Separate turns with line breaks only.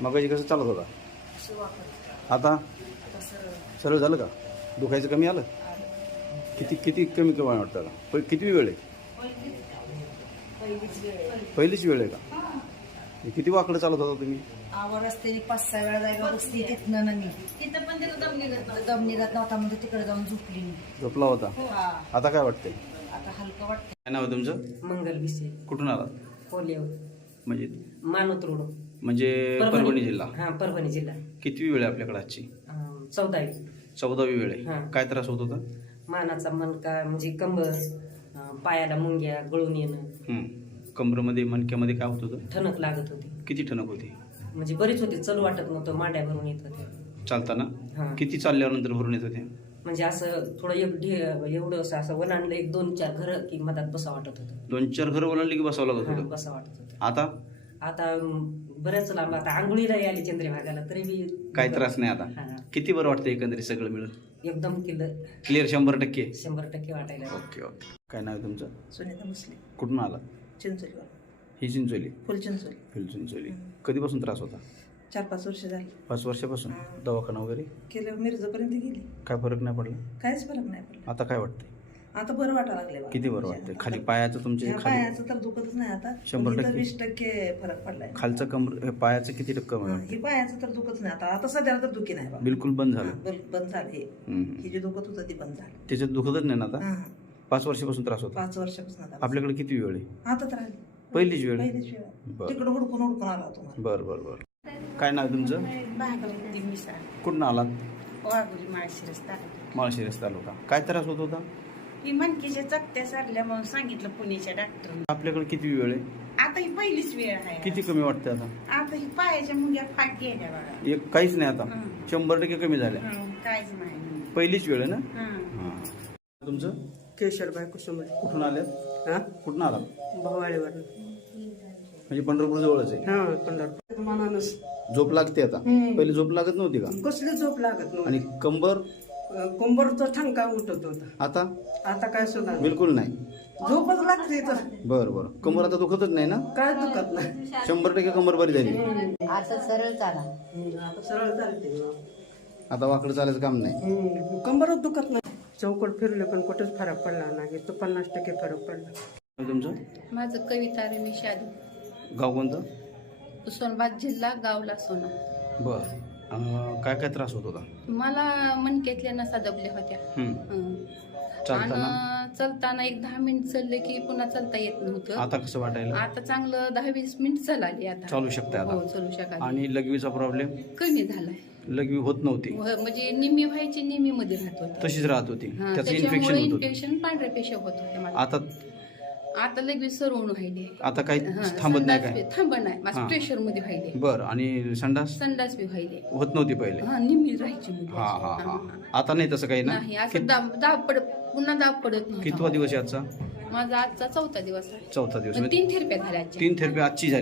मगाशी कसं चालत होता?
असं वापरत
आता
आता
सरळ झालं का? दुखायचं कमी आलं? किती किती कमी कमी वाटतं आता? किती वेळ आहे?
पहिलीच वेळ आहे.
पहिलीच वेळ आहे का? किती वाकडं चालत होता तुम्ही?
आवर रस्त्याने 5-6 वेळा जायला बसली तिथनं ना मी तिथं पण तिथं दम निघत नव्हता म्हणजे तिकडे जाऊन झोपली मी.
झोपला होता?
हा
आता काय वाटतंय?
आता हलकं वाटतं.
काय नाव आहे तुमचं?
मंगल विषय
कुठून आलात?
पोलिओ
म्हणजे
मानवत रोड
परभणी जिल्हा.
हा परभणी जिल्हा
किती वेळ आहे आपल्याकडे आजची?
14वी
14वी वेळ आहे.
हा.
काय त्रास होत होता?
मानाचा मनका म्हणजे कंबर पायाला मुंग्या गळून येणं
कमरेमध्ये मणक्यामध्ये काय होत होतं?
ठणक लागत होती.
किती ठणक होती?
म्हणजे बरीच होती, चलू वाटत नव्हतं, मांड्या भरून येत होत्या.
चालताना?
हा.
किती चालल्यानंतर भरून येत होते?
म्हणजे असं थोडं एवढं असं वनांडलं 1-2-4 घर की मधात बसा वाटत होतं.
2-4 घर ओलांडली की बसावं लागत
हा,
होतं?
बसा वाटत होतं.
आता
आता बऱ्याच लांब, आता आंघोळीला आली चंद्रभागाला तरी बी
काय त्रास नाही आता?
हा.
किती बरं वाटतं एकंदरीत सगळं मिळून?
एकदम
क्लिअर 100%?
100% वाटायला लागलं.
Okay okay. काय नाव आहे तुमचं?
सुनीता मुसले
कुठून आला?
चिंचोली
ही चिंचोली?
फुल चिंचोली.
चिंचोली. कधीपासून त्रास होता?
4-5 वर्ष झाली
5 वर्षापासून? दवाखाना वगैरे?
केलं मिरजपर्यंत गेली
काय फरक नाही पडला?
काहीच फरक नाही पडला.
आता काय वाटतंय?
आता बरं वाटायला लागले मला.
किती बरं वाटतंय? खाली पायाचं तुमच्या
ह्या
खाली
पायाचं तर दुखतच नाही आता.
100%?
20% फरक पडलाय.
खालचं कमर पायाचं किती टक्के
हा, ही पायाचं तर दुखत नाही आता सध्याला तर दुखी नाही बाबा.
बिलकुल बंद झालं?
हा, बंद झाले. ही जी दुखत होतं ती बंद झाली.
त्याच्यात दुखतच नाही ना आता?
हा,
5 वर्षापासून त्रास होता?
5 वर्षापासून आता
आपल्याकडे किती वेळ आहे?
आता तर आली
पहिलीच वेळ?
पहिलीच वेळ.
बरं.
तिकडं हुडकून आला तुम्हाला.
बरं बरं बरं. काय नाव आहे तुमचं?
भागवती मिश्रा
कुठून आलात?
वाघोली माळशिरस तालुका.
माळशिरस तालुका. काय त्रास होत होता?
ही मणकीच्या चकत्या सारल्या म्हणून सांगितलं पुण्याच्या डॉक्टरने.
आपल्याकडे किती वेळ आहे?
आता ही पहिलीच वेळ आहे.
किती कमी वाटते आता?
आता ही पायाच्या मुंग्या फाट गेल्या बघा.
काहीच नाही आता?
हं.
100% कमी झाल्या?
काहीच नाही.
पहिलीच वेळ आहे ना?
हं.
हां. तुमचं?
केशरबाई कुसुंबळे.
कुठून आल्यात?
हा
कुठून आलात?
भवाळीवर.
म्हणजे पंढरपूर जवळच आहे?
हा पंढरपूर मानानच
झोप लागते आता? पहिले झोप लागत नव्हती का?
कसली झोप लागत
आणि
नव्हती.
कंबर?
कंबरचा ठणका उठत होता.
आता
आता काय सुद्धा नाही.
बिलकुल नाही?
झोपच लागते तर
बरं बरं. कंबर आता दुखतच नाही ना?
काय दुखत नाही.
100% कंबर बरी झाली?
आता सरळ चाला.
आता सरळ चालते.
आता वाकडं चालायचं काम नाही?
कंबरच दुखत नाही. चौकट फिरले पण कुठेच फरक पडला नाही. तो 50% फरक पडला.
तुमचं?
माझं कविता रमेश यादव,
गाव कोणतं?
उस्मानाबाद जिल्हा, गावला सोना.
बरं. काय काय त्रास होत होता?
मला मणक्यातल्या नसा दबल्या होत्या.
चालताना?
आणि चलताना 10 मिनिट चालले की पुन्हा चालता येत नव्हतं.
आता कसं वाटायला?
आता चांगलं 10-20 मिनिट चालली आता.
चालू शकते आता?
हो, चालू शकाल.
आणि लघवीचा प्रॉब्लेम?
कमी झालाय.
लघवी होत नव्हती?
म्हणजे निम्मी व्हायची, निम्मी मध्ये राहत होती.
तशीच राहत होती?
हा,
त्याचं
त्याच्यामुळे
इन्फेक्शन होत होतं?
इन्फेक्शन पांढऱ्या पेशा होत होते मला.
आता?
आता लगेच सरवून व्हायले.
आता काही
हा,
थांबत नाही
संडास
काय?
बी थांबत नाही.
हा.
माझं प्रेशर मध्ये व्हायले.
बरं. आणि संडास?
संडास बी व्हायले.
होत नव्हती पहिले?
हा, निम्मी राहायची मुली.
हा हा हा. आता नाही तसं काही ना?
नाही, असं दाब पडत, पुन्हा दाब पडत नव्हता.
कितवा दिवस आहे आजचा?
माझा आजचा 4था दिवस आहे.
4था दिवस.
3 थेरप्या झाल्या आजच्या.
3 थेरपी आजची झाली?